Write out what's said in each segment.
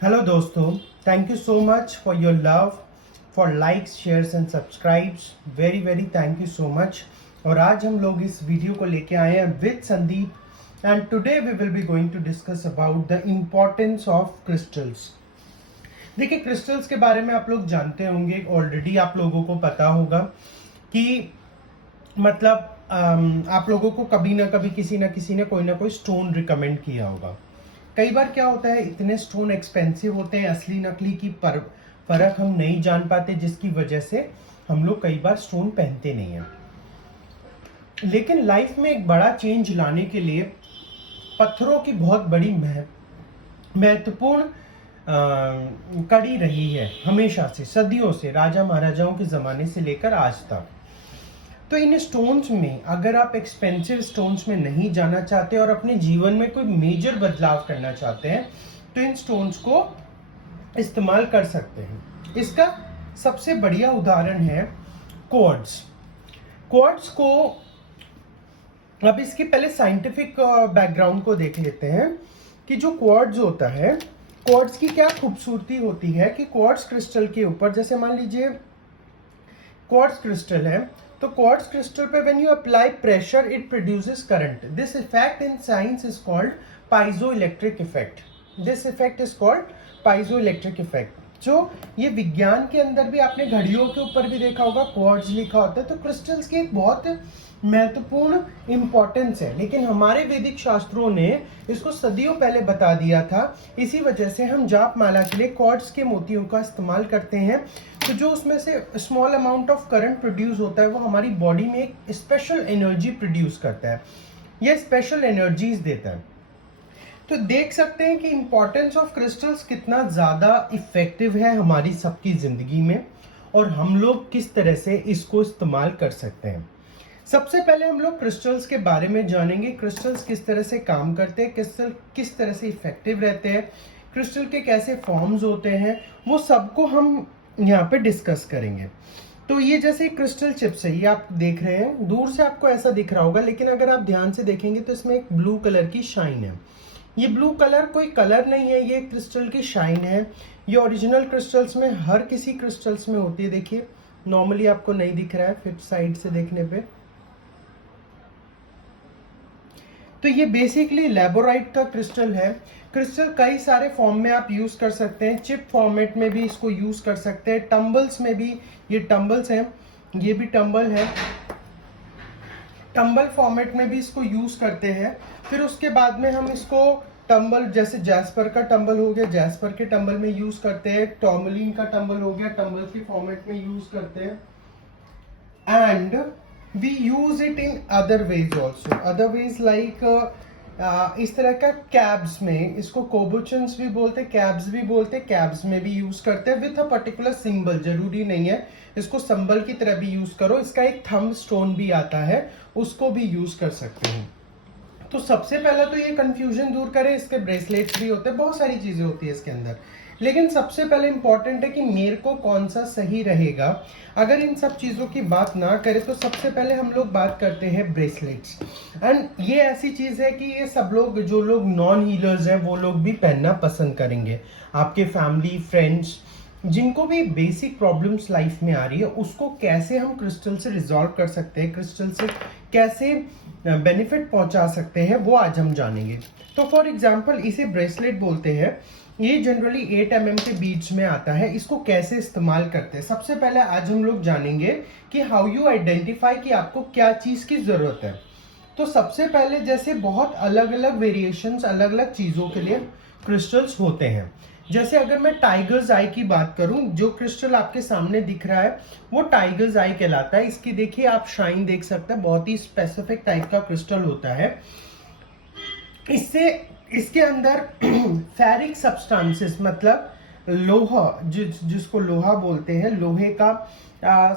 Hello दोस्तों, thank you so much for your love, for likes, shares and subscribes. Very very thank you so much. और आज हम लोग इस video को लेके आए हैं with Sandeep, and today we will be going to discuss about the importance of crystals. देखिए, क्रिस्टल्स के बारे में आप लोग जानते होंगे, ऑलरेडी आप लोगों को पता होगा कि मतलब आप लोगों को कभी ना कभी किसी ने कोई ना कोई स्टोन रिकमेंड किया होगा। कई बार क्या होता है, इतने स्टोन एक्सपेंसिव होते हैं, असली नकली की फर्क हम नहीं जान पाते, जिसकी वजह से हम लोग कई बार स्टोन पहनते नहीं हैं। लेकिन लाइफ में एक बड़ा चेंज लाने के लिए पत्थरों की बहुत बड़ी महत्वपूर्ण कड़ी रही है, हमेशा से, सदियों से, राजा महाराजाओं के जमाने से लेकर आज तक। तो इन स्टोन्स में अगर आप एक्सपेंसिव स्टोन्स में नहीं जाना चाहते और अपने जीवन में कोई मेजर बदलाव करना चाहते हैं, तो इन स्टोन्स को इस्तेमाल कर सकते हैं। इसका सबसे बढ़िया उदाहरण है क्वार्ट्ज। क्वार्ट्ज को अब इसकी पहले साइंटिफिक बैकग्राउंड को देख लेते हैं कि जो क्वार्ट्ज होता है, क्वार्ट्ज की क्या खूबसूरती होती है कि क्वार्ट्ज क्रिस्टल के ऊपर, जैसे मान लीजिए क्वार्ट्ज क्रिस्टल है, तो क्वार्ट्ज क्रिस्टल पे when you apply pressure it produces current. This effect in science is called piezoelectric effect. This effect is called piezoelectric effect. जो ये विज्ञान के अंदर भी आपने घड़ियों के ऊपर भी देखा होगा, क्वार्ट्ज लिखा होता है। तो क्रिस्टल्स की एक बहुत महत्वपूर्ण इंपॉर्टेंस है, लेकिन हमारे वैदिक शास्त्रों ने इसको सदियों पहले बता दिया था। इसी वजह से हम जाप माला के लिए क्वार्ट्ज के मोतियों का इस्तेमाल करते हैं। तो जो उसमें से small amount of current produce होता है, वो हमारी बॉडी में एक स्पेशल एनर्जी प्रोड्यूस करता है, यह स्पेशल एनर्जीज देता है। तो देख सकते हैं कि इंपॉर्टेंस ऑफ क्रिस्टल्स कितना ज्यादा इफेक्टिव है हमारी सबकी जिंदगी में, और हम लोग किस तरह से इसको इस्तेमाल कर सकते हैं। सबसे पहले हम लोग क्रिस्टल्स के बारे में जानेंगे, क्रिस्टल्स किस तरह से काम करते हैं, क्रिस्टल किस तरह से इफेक्टिव रहते हैं, क्रिस्टल के कैसे फॉर्म्स होते हैं, वो सबको हम यहाँ पे डिस्कस करेंगे। तो ये जैसे क्रिस्टल चिप्स है, ये आप देख रहे हैं, दूर से आपको ऐसा दिख रहा होगा, लेकिन अगर आप ध्यान से देखेंगे तो इसमें एक ब्लू कलर की शाइन है। ये ब्लू कलर कोई कलर नहीं है, ये क्रिस्टल की शाइन है। ये ओरिजिनल क्रिस्टल्स में, हर किसी क्रिस्टल्स में होती है। देखिए, नॉर्मली आपको नहीं दिख रहा है, फिर साइड से देखने पे। तो ये बेसिकली लैबोराइट का क्रिस्टल है। क्रिस्टल कई सारे फॉर्म में आप यूज कर सकते हैं। चिप फॉर्मेट में भी इसको यूज कर सकते हैं, टम्बल्स में भी, ये टम्बल्स हैं, ये भी टम्बल है, टम्बल फॉर्मेट में भी इसको यूज करते हैं। फिर उसके बाद में हम इसको टम्बल, जैसे जैस्पर का टम्बल हो गया, जैस्पर के टम्बल में यूज करते हैं। टॉर्मलिन का टम्बल हो गया, टम्बल के फॉर्मेट में यूज करते हैं। And we use it in other ways also, other ways like इस तरह का कैब्स में, इसको कोबोचन्स भी बोलते हैं, कैब्स भी बोलते हैं, कैब्स में भी यूज करते हैं विथ अ पर्टिकुलर सिंबल। जरूरी नहीं है इसको सिंबल की तरह भी यूज करो, इसका एक थंब स्टोन भी आता है, उसको भी यूज कर सकते हैं। तो सबसे पहला तो ये कंफ्यूजन दूर करें, इसके ब्रेसलेट्स भी होते हैं, बहुत सारी चीजें होती है इसके अंदर, लेकिन सबसे पहले इंपॉर्टेंट है कि मेरे को कौन सा सही रहेगा। अगर इन सब चीजों की बात ना करें तो सबसे पहले हम लोग बात करते हैं ब्रेसलेट्स। एंड ये ऐसी चीज है कि ये सब लोग, जो लोग नॉन हीलर्स हैं, वो लोग भी पहनना पसंद करेंगे। आपके फैमिली, फ्रेंड्स, जिनको भी बेसिक प्रॉब्लम्स लाइफ में आ रही है, उसको कैसे हम क्रिस्टल से रिजॉल्व कर सकते हैं, क्रिस्टल से कैसे बेनिफिट पहुंचा सकते हैं, वो आज हम जानेंगे। तो फॉर एग्जांपल, इसे ब्रेसलेट बोलते हैं। ये जनरली 8 mm के बीच में आता है। इसको कैसे इस्तेमाल करते हैं, सबसे पहले आज हम लोग जानेंगे कि हाउ यू आइडेंटिफाई कि आपको क्या चीज की जरूरत है। तो सबसे पहले, जैसे बहुत अलग अलग वेरिएशंस, अलग अलग चीजों के लिए क्रिस्टल्स होते हैं। जैसे अगर मैं टाइगर्स आई की बात करूं, जो क्रिस्टल आपके सामने दिख रहा है वो टाइगर्स आई कहलाता है। इसकी देखिए आप शाइन देख सकते हैं, बहुत ही स्पेसिफिक टाइप का क्रिस्टल होता है। इससे, इसके अंदर फेरिक सब्सटेंसेस, मतलब लोहा, जिसको लोहा बोलते हैं, लोहे का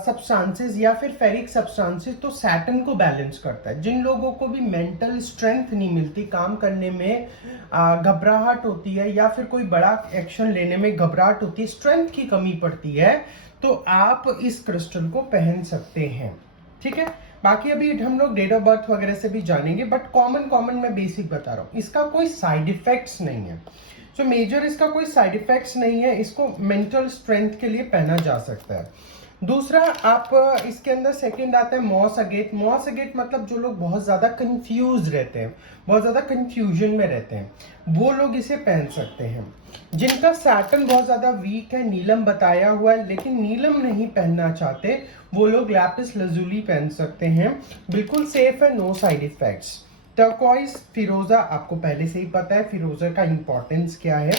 सब्सटेंसेस या फिर फेरिक सब्सटेंसेस, तो सैटर्न को बैलेंस करता है। जिन लोगों को भी मेंटल स्ट्रेंथ नहीं मिलती, काम करने में घबराहट होती है, या फिर कोई बड़ा एक्शन लेने में घबराहट होती है, स्ट्रेंथ की कमी पड़ती है, तो आप इस क्रिस्टल को पहन सकते हैं। ठीक है, बाकी अभी हम लोग डेट ऑफ बर्थ वगैरह से भी जानेंगे, बट कॉमन मैं बेसिक बता रहा हूँ। इसका कोई साइड इफेक्ट्स नहीं है। सो मेजर इसका कोई साइड इफेक्ट्स नहीं है, इसको मेंटल स्ट्रेंथ के लिए पहना जा सकता है। दूसरा आप इसके अंदर सेकंड आता है मॉस अगेट। मॉस अगेट मतलब जो लोग बहुत ज़्यादा कंफ्यूज रहते हैं, बहुत ज़्यादा कंफ्यूजन में रहते हैं, वो लोग इसे पहन सकते हैं। जिनका सैटर्न बहुत ज़्यादा वीक है, नीलम बताया हुआ है, लेकिन नीलम नहीं पहनना चाहते, वो लोग लैपिस लजुली पहन सकते हैं। बिल्कुल सेफ है, नो साइड इफेक्ट्स। टर्कोइज फिरोजा, आपको पहले से ही पता है फिरोजा का इंपॉर्टेंस क्या है।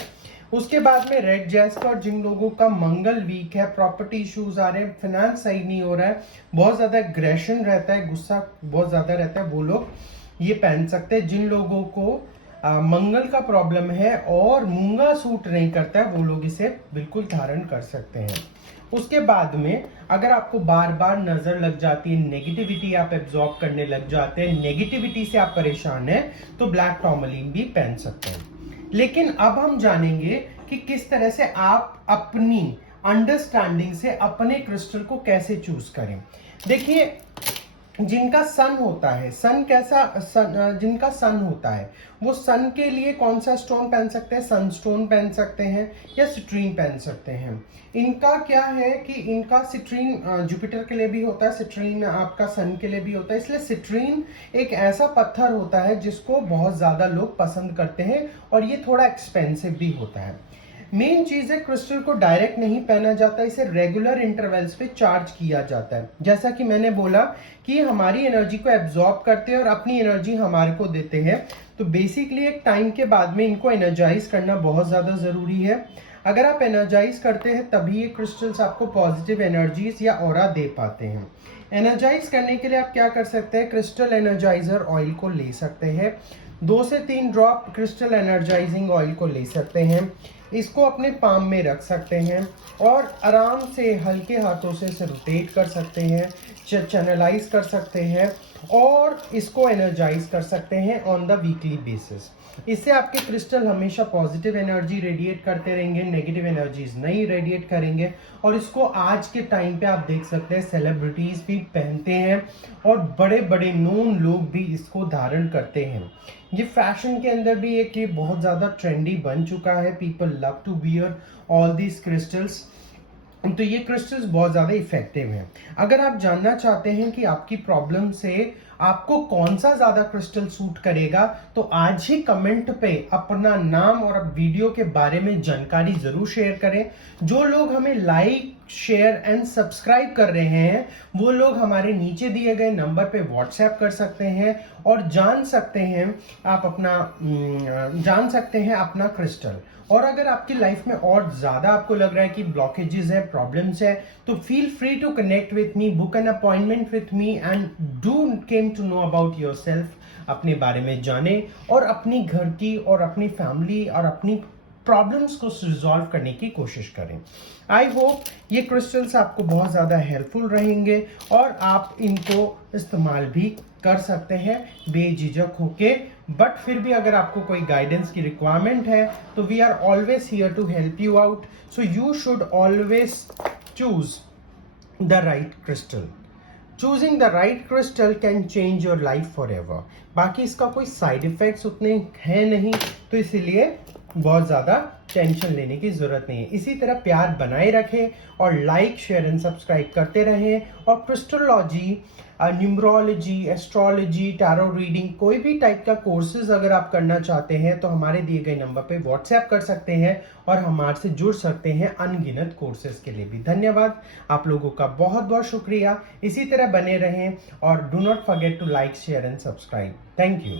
उसके बाद में रेड जैस्पर, जिन लोगों का मंगल वीक है, प्रॉपर्टी इश्यूज आ रहे हैं, फाइनेंस सही नहीं हो रहा है, बहुत ज्यादा एग्रेशन रहता है, गुस्सा बहुत ज्यादा रहता है, वो लोग ये पहन सकते हैं। जिन लोगों को मंगल का प्रॉब्लम है और मूंगा सूट नहीं करता है, वो लोग इसे बिल्कुल धारण कर सकते हैं। उसके बाद में अगर आपको बार बार नजर लग जाती है, नेगेटिविटी आप एब्जॉर्ब करने लग जाते हैं, नेगेटिविटी से आप परेशान हैं, तो ब्लैक टॉर्मलिन भी पहन सकते हैं। लेकिन अब हम जानेंगे कि किस तरह से आप अपनी अंडरस्टैंडिंग से अपने क्रिस्टल को कैसे चूज करें। देखिए, जिनका सन होता है, जिनका सन होता है, वो सन के लिए कौन सा स्टोन पहन सकते हैं? सनस्टोन पहन सकते हैं या सिट्रीन पहन सकते हैं। इनका क्या है कि इनका सिट्रीन जुपिटर के लिए भी होता है, सिट्रीन आपका सन के लिए भी होता है, इसलिए सिट्रीन एक ऐसा पत्थर होता है जिसको बहुत ज्यादा लोग पसंद करते हैं और ये थोड़ा एक्सपेंसिव भी होता है। मेन चीज है, क्रिस्टल को डायरेक्ट नहीं पहना जाता, इसे रेगुलर इंटरवल्स पे चार्ज किया जाता है। जैसा कि मैंने बोला कि हमारी एनर्जी को एब्जॉर्ब करते हैं और अपनी एनर्जी हमारे को देते हैं, तो बेसिकली एक टाइम के बाद में इनको एनर्जाइज करना बहुत ज्यादा जरूरी है। अगर आप एनर्जाइज करते हैं तभी ये क्रिस्टल्स आपको पॉजिटिव एनर्जीज या ऑरा दे पाते हैं। एनर्जाइज करने के लिए आप क्या कर सकते हैं? क्रिस्टल एनर्जाइजर ऑयल को ले सकते हैं, 2 से 3 ड्रॉप क्रिस्टल एनर्जाइजिंग ऑयल को ले सकते हैं, इसको अपने पाम में रख सकते हैं और आराम से हल्के हाथों से इसे रोटेट कर सकते हैं, चैनलाइज कर सकते हैं और इसको एनर्जाइज कर सकते हैं ऑन द वीकली बेसिस। इससे आपके क्रिस्टल हमेशा पॉजिटिव एनर्जी रेडिएट करते रहेंगे, नेगेटिव एनर्जीज नहीं रेडिएट करेंगे। और इसको आज के टाइम पे आप देख सकते हैं सेलिब्रिटीज भी पहनते हैं और बड़े बड़े नोन लोग भी इसको धारण करते हैं। ये फैशन के अंदर भी एक ये बहुत ज्यादा ट्रेंडी बन चुका है, people love to wear all these crystals. तो ये क्रिस्टल्स बहुत ज्यादा इफेक्टिव हैं। अगर आप जानना चाहते हैं कि आपकी प्रॉब्लम से आपको कौन सा ज्यादा क्रिस्टल सूट करेगा, तो आज ही कमेंट पे अपना नाम और वीडियो के बारे में जानकारी जरूर शेयर करें। जो लोग हमें लाइक, शेयर एंड सब्सक्राइब कर रहे हैं, वो लोग हमारे नीचे दिए गए नंबर पे व्हाट्सएप कर सकते हैं और जान सकते हैं अपना क्रिस्टल। और अगर आपकी लाइफ में और ज्यादा आपको लग रहा है कि ब्लॉकेजेस है, प्रॉब्लम्स है, तो feel free to connect with me, book an appointment with me and do came to know about yourself. अपने बारे में जाने और अपनी घर की और अपनी फैमिली और अपनी प्रॉब्लम्स को रिजॉल्व करने की कोशिश करें। आई होप ये क्रिस्टल्स आपको बहुत ज़्यादा हेल्पफुल रहेंगे और आप इनको इस्तेमाल भी कर सकते हैं बेझिझक होके। बट फिर भी अगर आपको कोई गाइडेंस की रिक्वायरमेंट है तो we are always here to help you out. So you should always choose the right crystal. Choosing the right crystal can change your life forever. बाकी इसका कोई साइड इफेक्ट्स उतने हैं नहीं, तो इसीलिए बहुत ज़्यादा टेंशन लेने की ज़रूरत नहीं है। इसी तरह प्यार बनाए रखें और लाइक, शेयर एंड सब्सक्राइब करते रहें। और Christology, numerology, astrology, tarot reading, कोई भी टाइप का कोर्सेज अगर आप करना चाहते हैं तो हमारे दिए गए नंबर पे व्हाट्सएप कर सकते हैं और हमारे से जुड़ सकते हैं अनगिनत कोर्सेज के लिए भी। धन्यवाद, आप लोगों का बहुत बहुत शुक्रिया। इसी तरह बने रहें और do not forget to like, share and subscribe. Thank you.